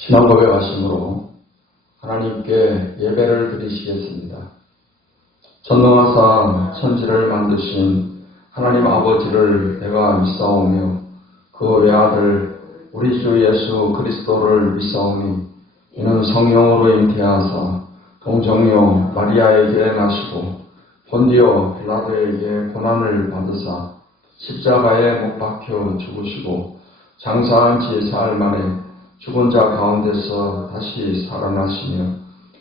신앙 고백하심으로 하나님께 예배를 드리시겠습니다. 전능하사 천지를 만드신 하나님 아버지를 내가 믿사오며 그 외아들 우리 주 예수 그리스도를 믿사오니 이는 성령으로 잉태하사 동정녀 마리아에게 나시고 본디오 빌라도에게 고난을 받으사 십자가에 못 박혀 죽으시고 장사한 지 사흘 만에 죽은 자 가운데서 다시 살아나시며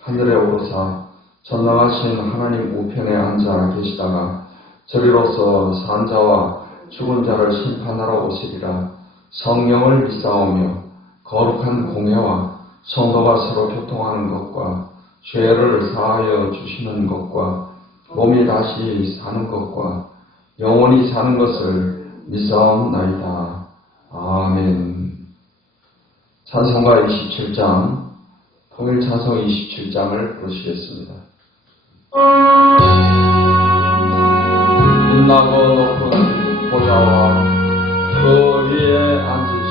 하늘에 오르사 전능하신 하나님 우편에 앉아 계시다가 저리로서 산 자와 죽은 자를 심판하러 오시리라. 성령을 믿사오며 거룩한 공회와 성도가 서로 교통하는 것과 죄를 사하여 주시는 것과 몸이 다시 사는 것과 영원히 사는 것을 믿사옵나이다. 아멘. 찬송가 27장, 통일찬송 27장을 부르시겠습니다. 빛나고 높은 보좌와 그 위에 앉으신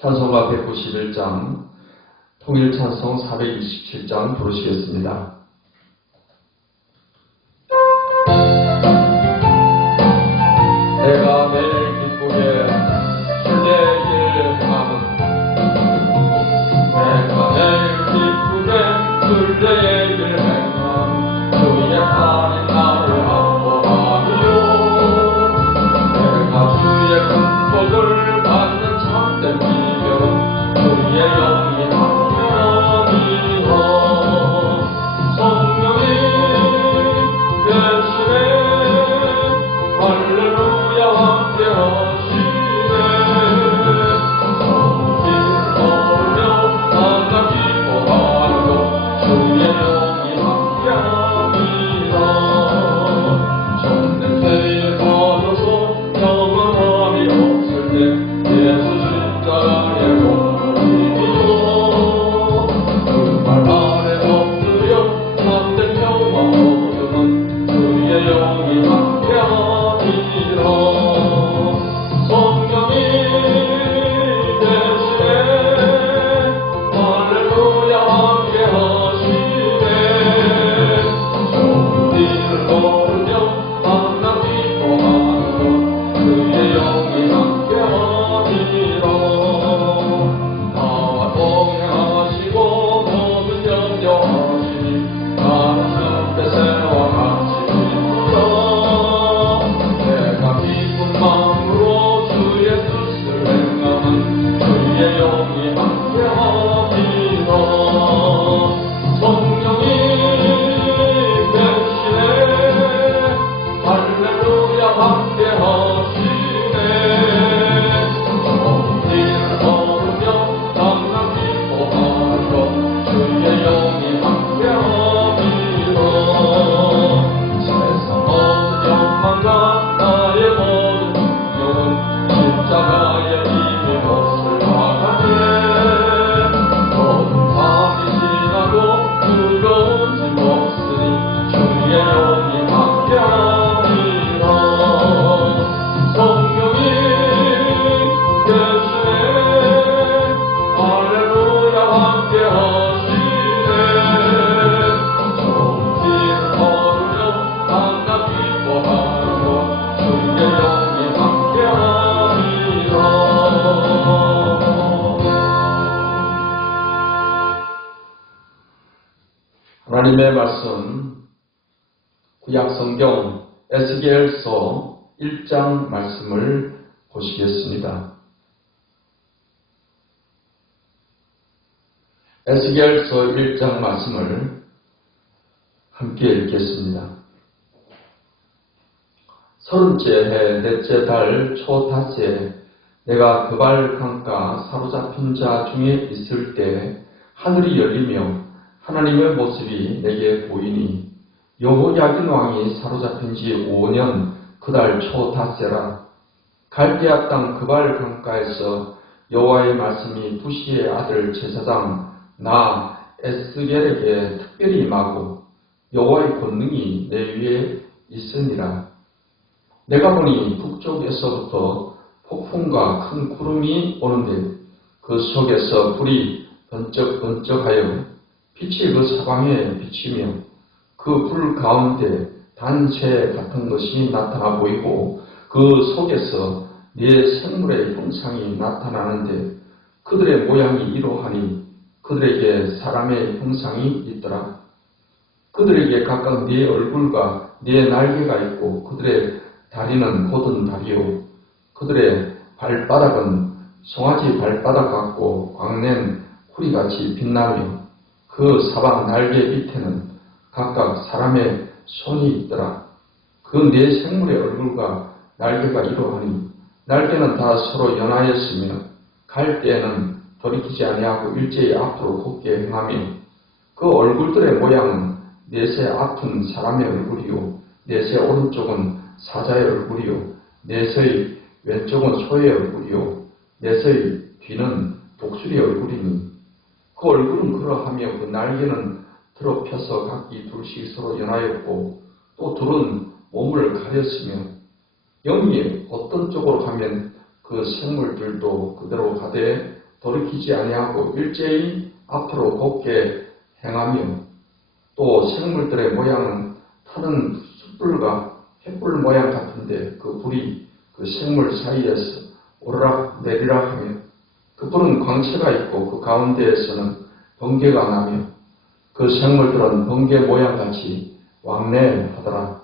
찬송가 191장, 통일찬송 427장 부르시겠습니다. 내가 매일 기쁘게 하나님의 말씀 구약성경 에스겔서 1장 말씀을 보시겠습니다. 에스겔서 1장 말씀을 함께 읽겠습니다. 30째 해 넷째 달 초 닷새 내가 그발 강가 사로잡힌 자 중에 있을 때 하늘이 열리며 하나님의 모습이 내게 보이니 여호야긴 왕이 사로잡힌 지 5년 그 달 초 닷새라. 갈대아 땅 그발 강가에서 여호와의 말씀이 부시의 아들 제사장 나 에스겔에게 특별히 임하고 여호와의 권능이 내 위에 있으니라. 내가 보니 북쪽에서부터 폭풍과 큰 구름이 오는데 그 속에서 불이 번쩍번쩍하여 빛이 그 사방에 비치며 그 불 가운데 단체 같은 것이 나타나 보이고 그 속에서 네 생물의 형상이 나타나는데 그들의 모양이 이러하니 그들에게 사람의 형상이 있더라. 그들에게 각각 네 얼굴과 네 날개가 있고 그들의 다리는 곧은 다리요 그들의 발바닥은 송아지 발바닥 같고 광낸 후리같이 빛나며 그 사방 날개 밑에는 각각 사람의 손이 있더라. 그 네 생물의 얼굴과 날개가 이러하니 날개는 다 서로 연하였으며 갈 때에는 돌이키지 아니하고 일제히 앞으로 곱게 행하며 그 얼굴들의 모양은 넷의 앞은 사람의 얼굴이요 넷의 오른쪽은 사자의 얼굴이요 넷의 왼쪽은 소의 얼굴이요 넷의 뒤는 독수리의 얼굴이니 그 얼굴은 그러하며 그 날개는 들어 펴서 각기 둘씩 서로 연하였고 또 둘은 몸을 가렸으며 영이 어떤 쪽으로 가면 그 생물들도 그대로 가되 돌이키지 아니하고 일제히 앞으로 곱게 행하며 또 생물들의 모양은 타는 숯불과 횃불 모양 같은데 그 불이 그 생물 사이에서 오르락 내리락 하며 그 불은 광채가 있고 그 가운데에서는 번개가 나며 그 생물들은 번개 모양같이 왕래하더라.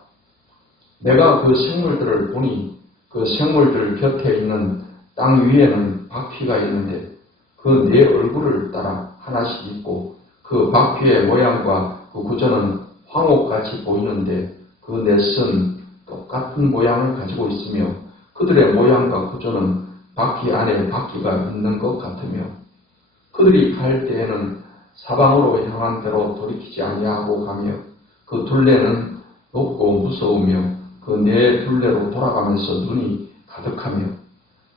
내가 그 생물들을 보니 그 생물들 곁에 있는 땅 위에는 바퀴가 있는데 그 네 얼굴을 따라 하나씩 있고 그 바퀴의 모양과 그 구조는 황옥같이 보이는데 그 넷은 똑같은 모양을 가지고 있으며 그들의 모양과 구조는 바퀴 안에 바퀴가 있는 것 같으며 그들이 갈 때에는 사방으로 향한 대로 돌이키지 아니하고 가며 그 둘레는 높고 무서우며 그 네 둘레로 돌아가면서 눈이 가득하며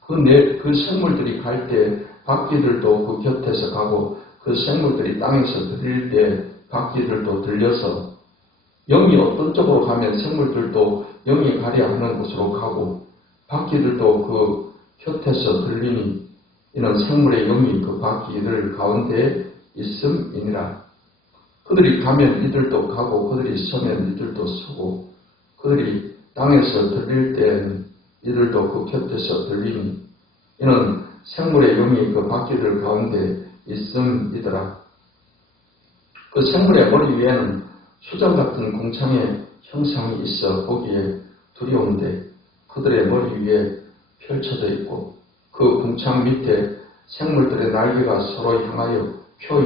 그 생물들이 갈 때 바퀴들도 그 곁에서 가고 그 생물들이 땅에서 들릴 때 바퀴들도 들려서 영이 어떤 쪽으로 가면 생물들도 영이 가려 하는 곳으로 가고 바퀴들도 그 곁에서 들리니 이는 생물의 영이 그 바퀴들 가운데에 있음이니라. 그들이 가면 이들도 가고 그들이 서면 이들도 서고 그들이 땅에서 들릴 때에는 이들도 그 곁에서 들리니 이는 생물의 영이 그 바퀴들 가운데 있음이더라. 그 생물의 머리 위에는 수정 같은 궁창의 형상이 있어 보기에 두려운데 그들의 머리 위에 펼쳐져 있고 그 궁창 밑에 생물들의 날개가 서로 향하여 펴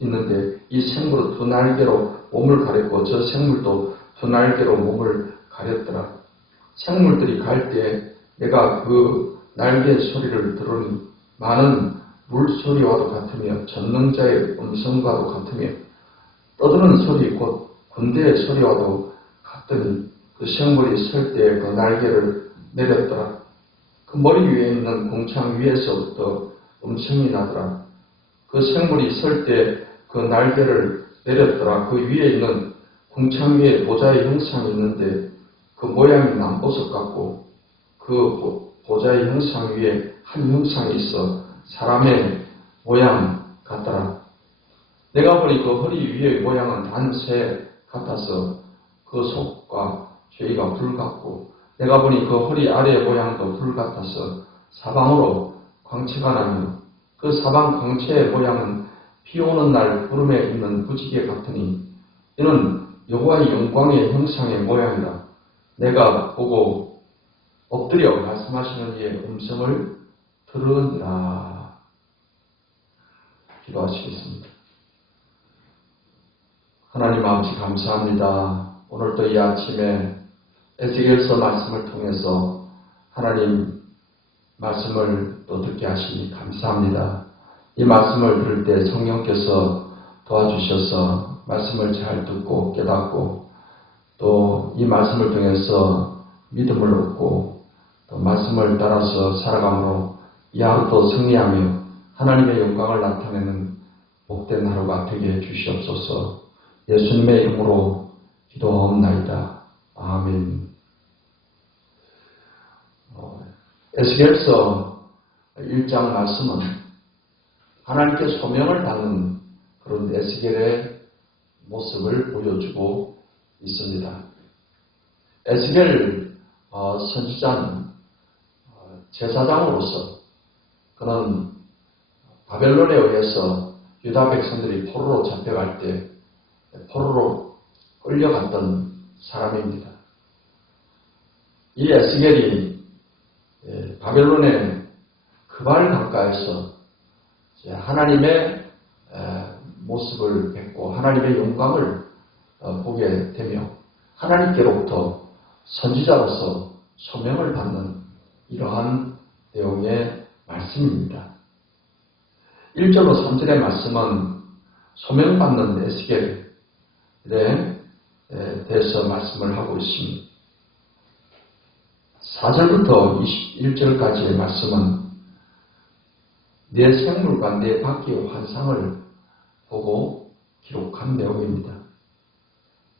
있는데 이 생물은 두 날개로 몸을 가렸고 저 생물도 두 날개로 몸을 가렸더라. 생물들이 갈 때 내가 그 날개 소리를 들으니 많은 물소리와도 같으며 전능자의 음성과도 같으며 떠드는 소리 곧 군대의 소리와도 같더니 그 생물이 설 때 그 날개를 내렸더라. 그 머리 위에 있는 궁창 위에서부터 음성이 나더라. 그 생물이 설 때 그 날개를 내렸더라. 그 위에 있는 궁창 위에 보좌의 형상이 있는데 그 모양이 남보석 같고 그 보좌의 형상 위에 한 형상이 있어 사람의 모양 같더라. 내가 보니 그 허리 위의 모양은 단새 같아서 그 속과 쇠가 불 같고 내가 보니 그 허리 아래의 모양도 불 같아서 사방으로 광채가 나며 그 사방 광채의 모양은 비 오는 날 구름에 있는 무지개 같으니 이는 여호와의 영광의 형상의 모양이라. 내가 보고 엎드려 말씀하시는 이의 음성을 들으니라. 기도하시겠습니다. 하나님 아버지 감사합니다. 오늘도 이 아침에 에스겔서 말씀을 통해서 하나님 말씀을 또 듣게 하시니 감사합니다. 이 말씀을 들을 때 성령께서 도와주셔서 말씀을 잘 듣고 깨닫고 또 이 말씀을 통해서 믿음을 얻고 또 말씀을 따라서 살아감으로 이 하루도 승리하며 하나님의 영광을 나타내는 복된 하루가 되게 해주시옵소서. 예수님의 이름으로 기도하옵나이다. 아멘. 에스겔서 1장 말씀은 하나님께 소명을 받는 그런 에스겔의 모습을 보여주고 있습니다. 에스겔 선지자는 제사장으로서 그는 바벨론에 의해서 유다 백성들이 포로로 잡혀갈 때 포로로 끌려갔던 사람입니다. 이 에스겔이 바벨론의 그발 강가에서 하나님의 모습을 뵙고 하나님의 영광을 보게 되며 하나님께로부터 선지자로서 소명을 받는 이러한 내용의 말씀입니다. 1절로 3절의 말씀은 소명받는 에스겔에 대해서 말씀을 하고 있습니다. 4절부터 21절까지의 말씀은 내 생물과 내 밖의 환상을 보고 기록한 내용입니다.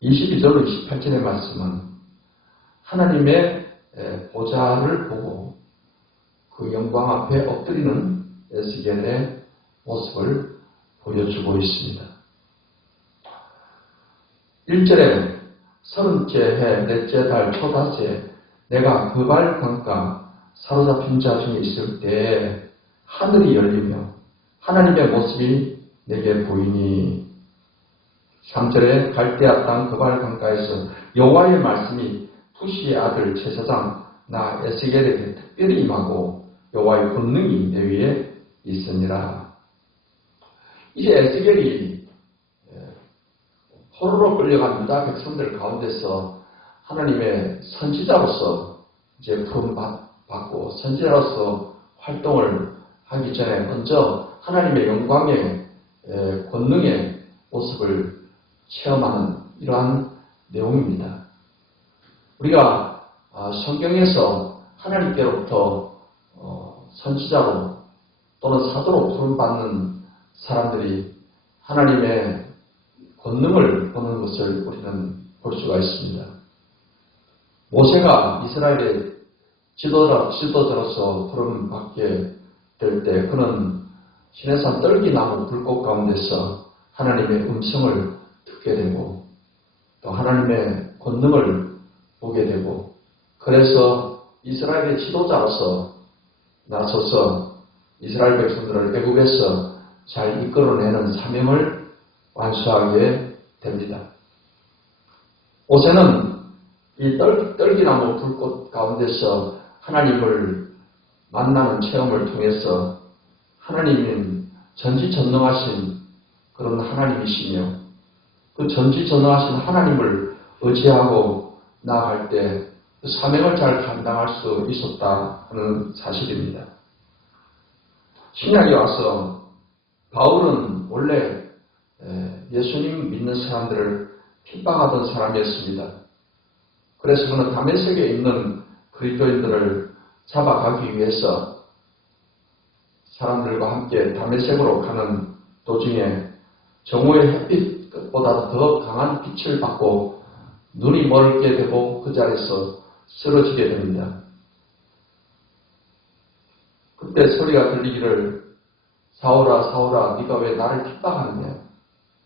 22절로 28절의 말씀은 하나님의 보좌를 보고 그 영광 앞에 엎드리는 에스겔의 모습을 보여주고 있습니다. 1절에 30째 해 넷째 달 초닷째 내가 그발 강가 사로잡힌 자 중에 있을 때에 하늘이 열리며 하나님의 모습이 내게 보이니 3절에 갈대아 땅 그발 강가에서 여호와의 말씀이 푸시의 아들 제사장 나 에스겔에게 특별히 임하고 여호와의 권능이 내 위에 있으니라. 이제 에스겔이 포로로 끌려간 유다 백성들 가운데서 하나님의 선지자로서 이제 부름 받고 선지자로서 활동을 하기 전에 먼저 하나님의 영광의 권능의 모습을 체험하는 이러한 내용입니다. 우리가 성경에서 하나님께로부터 선지자로 또는 사도로 부름받는 사람들이 하나님의 권능을 보는 것을 우리는 볼 수가 있습니다. 모세가 이스라엘의 지도자로서 부름받게 될 때 그는 시내산 떨기나무 불꽃 가운데서 하나님의 음성을 듣게 되고 또 하나님의 권능을 보게 되고 그래서 이스라엘의 지도자로서 나서서 이스라엘 백성들을 애굽에서 잘 이끌어내는 사명을 완수하게 됩니다. 모세는 이 떨기나무 불꽃 가운데서 하나님을 만나는 체험을 통해서 하나님은 전지전능하신 그런 하나님이시며 그 전지전능하신 하나님을 의지하고 나아갈 때 그 사명을 잘 감당할 수 있었다는 사실입니다. 신약에 와서 바울은 원래 예수님 믿는 사람들을 핍박하던 사람이었습니다. 그래서 그는 다메섹에 있는 그리스도인들을 잡아가기 위해서 사람들과 함께 다메섹으로 가는 도중에 정오의 햇빛보다 더 강한 빛을 받고 눈이 멀게 되고 그 자리에서 쓰러지게 됩니다. 그때 소리가 들리기를 사울아 사울아 네가 왜 나를 핍박하느냐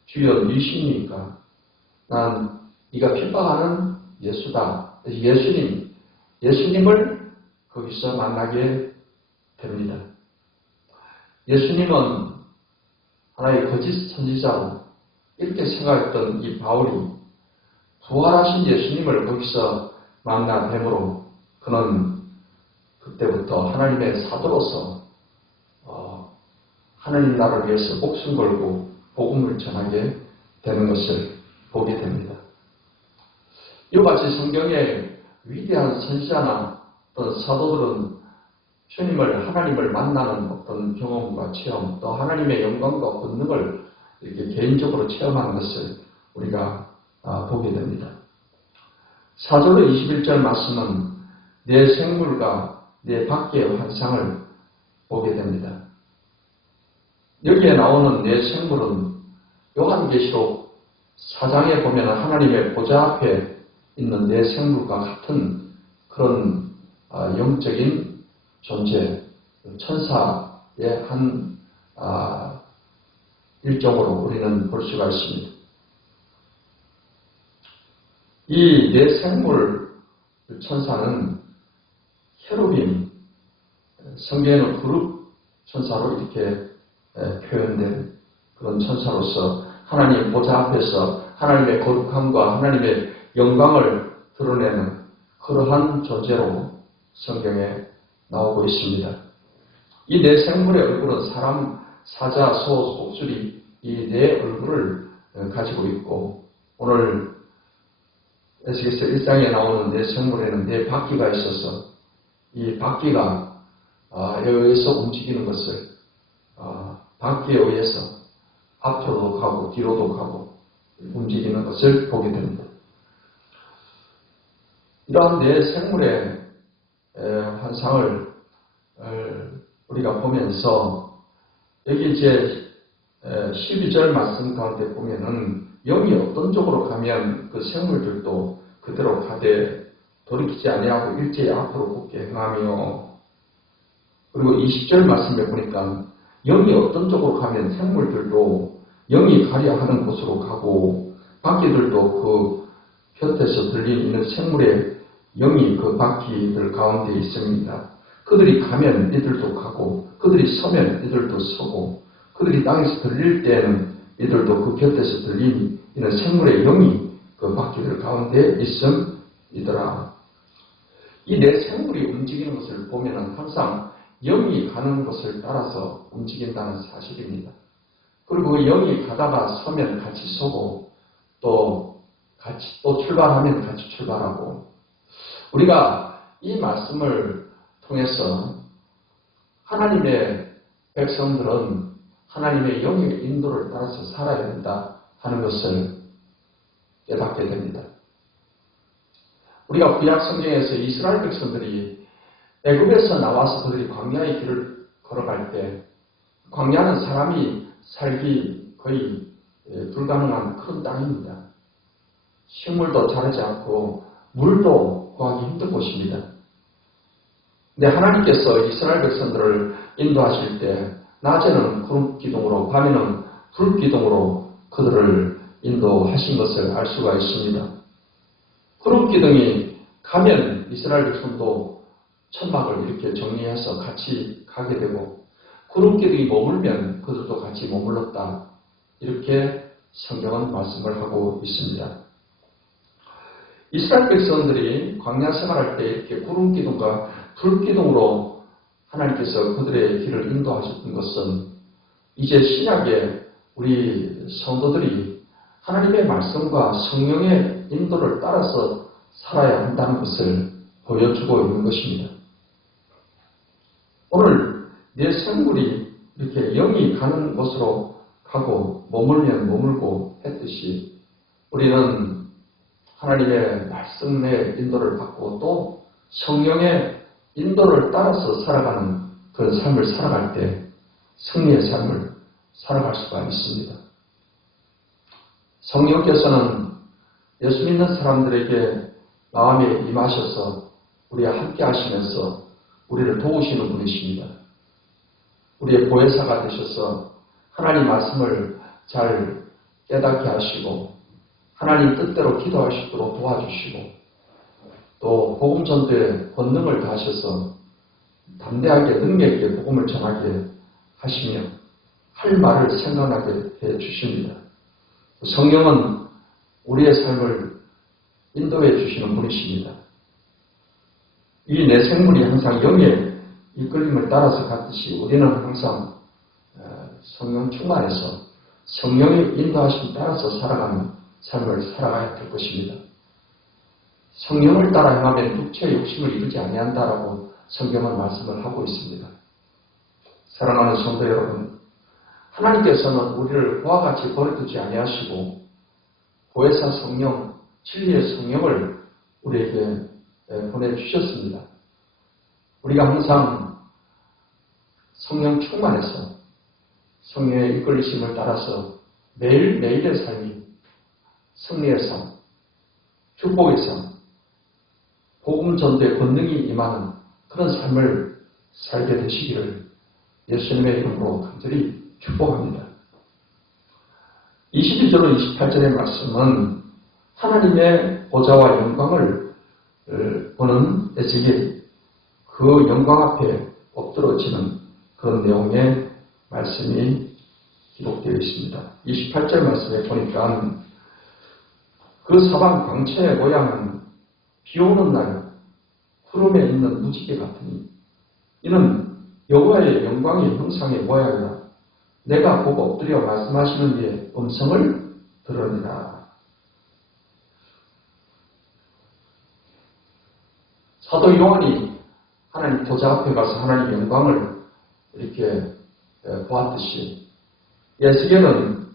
주여 니십니까? 난 네가 핍박하는 예수다. 예수님을 거기서 만나게 됩니다. 예수님은 하나의 거짓 선지자로 이렇게 생각했던 이 바울이 부활하신 예수님을 거기서 만나 뵈므로 그는 그때부터 하나님의 사도로서 하나님 나라를 위해서 목숨 걸고 복음을 전하게 되는 것을 보게 됩니다. 이와 같이 성경의 위대한 선지자나 어떤 사도들은 주님을 하나님을 만나는 어떤 경험과 체험, 또 하나님의 영광과 권능을 이렇게 개인적으로 체험하는 것을 우리가 보게 됩니다. 4절 21절 말씀은 내 생물과 내 밖의 환상을 보게 됩니다. 여기에 나오는 내 생물은 요한계시록 4장에 보면 하나님의 보좌 앞에 있는 내 생물과 같은 그런 영적인 존재, 천사의 한 일종으로 우리는 볼 수가 있습니다. 이 내 생물 천사는 케루빔, 성경에는 그룹 천사로 이렇게 표현된 그런 천사로서 하나님 보좌 앞에서 하나님의 거룩함과 하나님의 영광을 드러내는 그러한 존재로 성경에 나오고 있습니다. 이 내 생물의 얼굴은 사람, 사자, 소, 속줄이 이 내 얼굴을 가지고 있고, 오늘 에스겔서 1장에 나오는 내 생물에는 네 바퀴가 있어서 이 바퀴가 여기서 움직이는 것을 바퀴에 의해서 앞으로도 가고 뒤로도 가고 움직이는 것을 보게 됩니다. 이러한 내 생물의 환상을 우리가 보면서 여기 이제 12절 말씀 가운데 보면은 영이 어떤 쪽으로 가면 그 생물들도 그대로 가되 돌이키지 아니하고 일제히 앞으로 곱게 행하며, 그리고 20절 말씀에 보니까 영이 어떤 쪽으로 가면 생물들도 영이 가려 하는 곳으로 가고 바퀴들도 그 곁에서 들리는 생물의 영이 그 바퀴들 가운데 있습니다. 그들이 가면 이들도 가고 그들이 서면 이들도 서고 그들이 땅에서 들릴 때에는 이들도 그 곁에서 들리는 생물의 영이 그 바퀴들 가운데 있음이더라. 이 내 생물이 움직이는 것을 보면 항상 영이 가는 것을 따라서 움직인다는 사실입니다. 그리고 영이 가다가 서면 같이 서고 또 출발하면 같이 출발하고, 우리가 이 말씀을 통해서 하나님의 백성들은 하나님의 영의 인도를 따라서 살아야 된다 하는 것을 깨닫게 됩니다. 우리가 구약 성경에서 이스라엘 백성들이 애굽에서 나와서 그들이 광야의 길을 걸어갈 때, 광야는 사람이 살기 거의 불가능한 큰 땅입니다. 식물도 자라지 않고 물도 구하기 힘든 곳입니다. 근데 하나님께서 이스라엘 백성들을 인도하실 때 낮에는 구름 기둥으로 밤에는 불 기둥으로 그들을 인도하신 것을 알 수가 있습니다. 구름 기둥이 가면 이스라엘 백성도 천막을 이렇게 정리해서 같이 가게 되고, 구름 기둥이 머물면 그들도 같이 머물렀다, 이렇게 성경은 말씀을 하고 있습니다. 이스라엘 백성들이 광야 생활할 때 이렇게 구름 기둥과 불 기둥으로 하나님께서 그들의 길을 인도하셨던 것은 이제 신약에 우리 성도들이 하나님의 말씀과 성령의 인도를 따라서 살아야 한다는 것을 보여주고 있는 것입니다. 오늘 내 생물이 이렇게 영이 가는 곳으로 가고 머물면 머물고 했듯이 우리는 하나님의 말씀의 인도를 받고 또 성령의 인도를 따라서 살아가는 그런 삶을 살아갈 때 승리의 삶을 살아갈 수가 있습니다. 성령께서는 예수 믿는 사람들에게 마음에 임하셔서 우리와 함께 하시면서 우리를 도우시는 분이십니다. 우리의 보혜사가 되셔서 하나님 말씀을 잘 깨닫게 하시고 하나님 뜻대로 기도할 수 있도록 도와주시고 또 복음 전도에 권능을 다하셔서 담대하게 능력 있게 복음을 전하게 하시며 할 말을 생각나게 해 주십니다. 성령은 우리의 삶을 인도해 주시는 분이십니다. 이 내 생물이 항상 영의 이끌림을 따라서 갔듯이 우리는 항상 성령 충만해서 성령의 인도하심을 따라서 살아가는 삶을 살아가야 될 것입니다. 성령을 따라 행하면 육체의 욕심을 이루지 아니한다라고 성경은 말씀을 하고 있습니다. 사랑하는 성도 여러분, 하나님께서는 우리를 그와 같이 버려두지 아니하시고 보혜사 성령, 진리의 성령을 우리에게 보내주셨습니다. 우리가 항상 성령 충만해서 성령의 이끌리심을 따라서 매일매일의 삶이 승리의 삶, 축복의 삶, 복음 전도의 권능이 임하는 그런 삶을 살게 되시기를 예수님의 이름으로 간절히 축복합니다. 22절로 28절의 말씀은 하나님의 보좌와 영광을 보는 에스겔이 그 영광 앞에 엎드러지는 그런 내용의 말씀이 기록되어 있습니다. 28절 말씀에 보니까 그 사방 광채의 모양은 비 오는 날 구름에 있는 무지개 같으니 이는 여호와의 영광의 형상의 모양이라 내가 보고 엎드려 말씀하시는 이의 음성을 들으리라. 사도 요한이 하나님 보좌 앞에 가서 하나님의 영광을 이렇게 보았듯이 에스겔은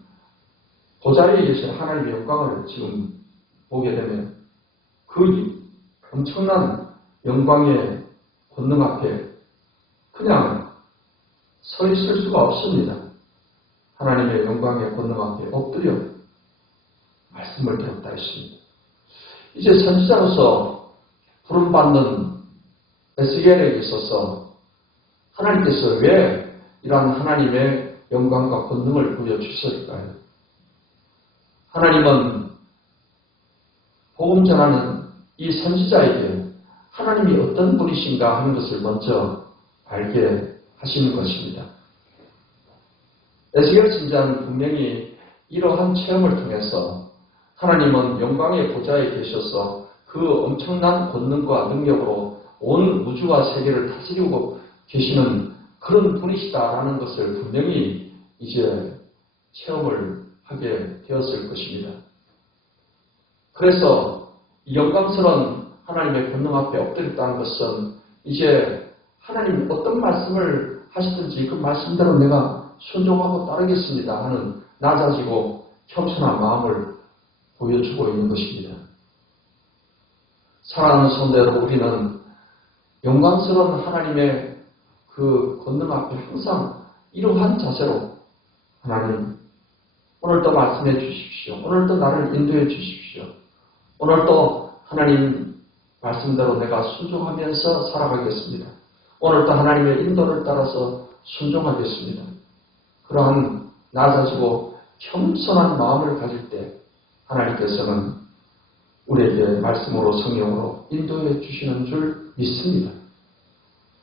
보좌에 계신 하나님의 영광을 지금 보게 되면 그 엄청난 영광의 권능 앞에 그냥 서 있을 수가 없습니다. 하나님의 영광의 권능 앞에 엎드려 말씀을 들었다 했습니다. 이제 선지자로서 부름받는 에스겔에게 있어서 하나님께서 왜 이러한 하나님의 영광과 권능을 보여주셨을까요? 하나님은 복음 전하는 이 선지자에게 하나님이 어떤 분이신가 하는 것을 먼저 알게 하시는 것입니다. 에스겔 선지자는 분명히 이러한 체험을 통해서 하나님은 영광의 보좌에 계셔서 그 엄청난 권능과 능력으로 온 우주와 세계를 다스리고 계시는 그런 분이시다라는 것을 분명히 이제 체험을 하게 되었을 것입니다. 그래서 영광스러운 하나님의 권능 앞에 엎드렸다는 것은 이제 하나님 어떤 말씀을 하시든지 그 말씀대로 내가 순종하고 따르겠습니다 하는 낮아지고 겸손한 마음을 보여주고 있는 것입니다. 사랑하는 성도 여러분, 우리는 영광스러운 하나님의 그 권능 앞에 항상 이러한 자세로 하나님 오늘도 말씀해 주십시오. 오늘도 나를 인도해 주십시오. 오늘도 하나님 말씀대로 내가 순종하면서 살아가겠습니다. 오늘도 하나님의 인도를 따라서 순종하겠습니다. 그러한 낮아지고 겸손한 마음을 가질 때 하나님께서는 우리에게 말씀으로 성령으로 인도해 주시는 줄 믿습니다.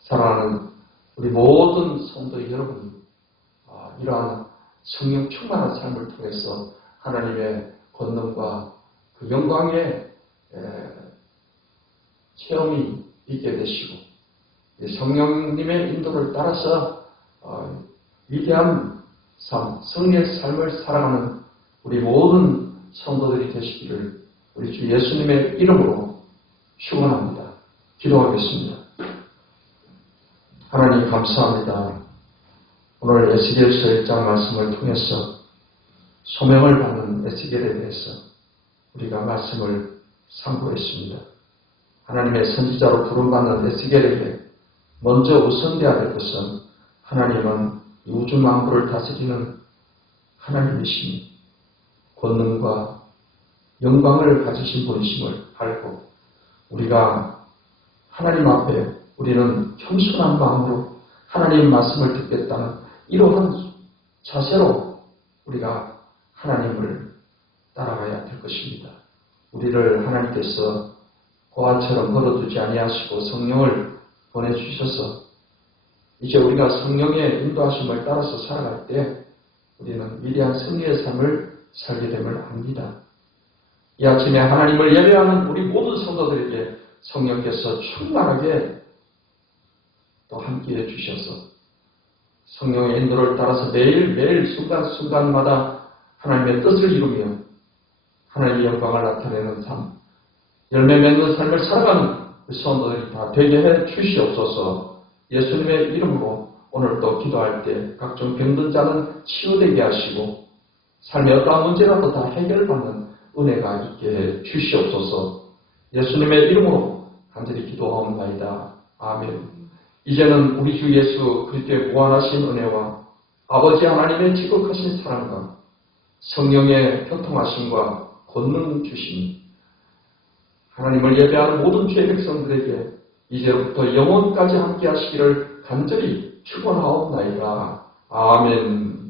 사랑하는 우리 모든 성도 여러분, 이러한 성령 충만한 삶을 통해서 하나님의 권능과 그 영광의 체험이 있게 되시고 성령님의 인도를 따라서 위대한 삶, 승리의 삶을 살아가는 우리 모든 성도들이 되시기를 우리 주 예수님의 이름으로 축원합니다. 기도하겠습니다. 하나님 감사합니다. 오늘 에스겔서 1장 말씀을 통해서 소명을 받는 에스겔에 대해서 우리가 말씀을 상고했습니다. 하나님의 선지자로 부름받는 에스겔에게 먼저 우선되어야 될 것은 하나님은 우주 만물을 다스리는 하나님이시니 권능과 영광을 가지신 분이심을 알고 우리가 하나님 앞에 우리는 겸손한 마음으로 하나님의 말씀을 듣겠다는 이러한 자세로 우리가 하나님을 따라가야 될 것입니다. 우리를 하나님께서 고아처럼 벌어두지 아니하시고 성령을 보내주셔서 이제 우리가 성령의 인도하심을 따라서 살아갈 때 우리는 위대한 승리의 삶을 살게 됨을 압니다. 이 아침에 하나님을 예배하는 우리 모든 성도들에게 성령께서 충만하게 또 함께해 주셔서 성령의 인도를 따라서 매일매일 순간순간마다 하나님의 뜻을 이루며 하나님의 영광을 나타내는 삶, 열매 맺는 삶을 살아가는 성도들이 다 되게 해 주시옵소서. 예수님의 이름으로 오늘 또 기도할 때 각종 병든 자는 치유되게 하시고 삶의 어떠한 문제라도 다 해결받는 은혜가 있게 해 주시옵소서. 예수님의 이름으로 간절히 기도하옵나이다. 아멘. 이제는 우리 주 예수 그리스도의 무한하신 은혜와 아버지 하나님의 지극하신 사랑과 성령의 교통하심과 권능 주심이 하나님을 예배하는 모든 주의 백성들에게 이제부터 영원까지 함께 하시기를 간절히 축원하옵나이다. 아멘.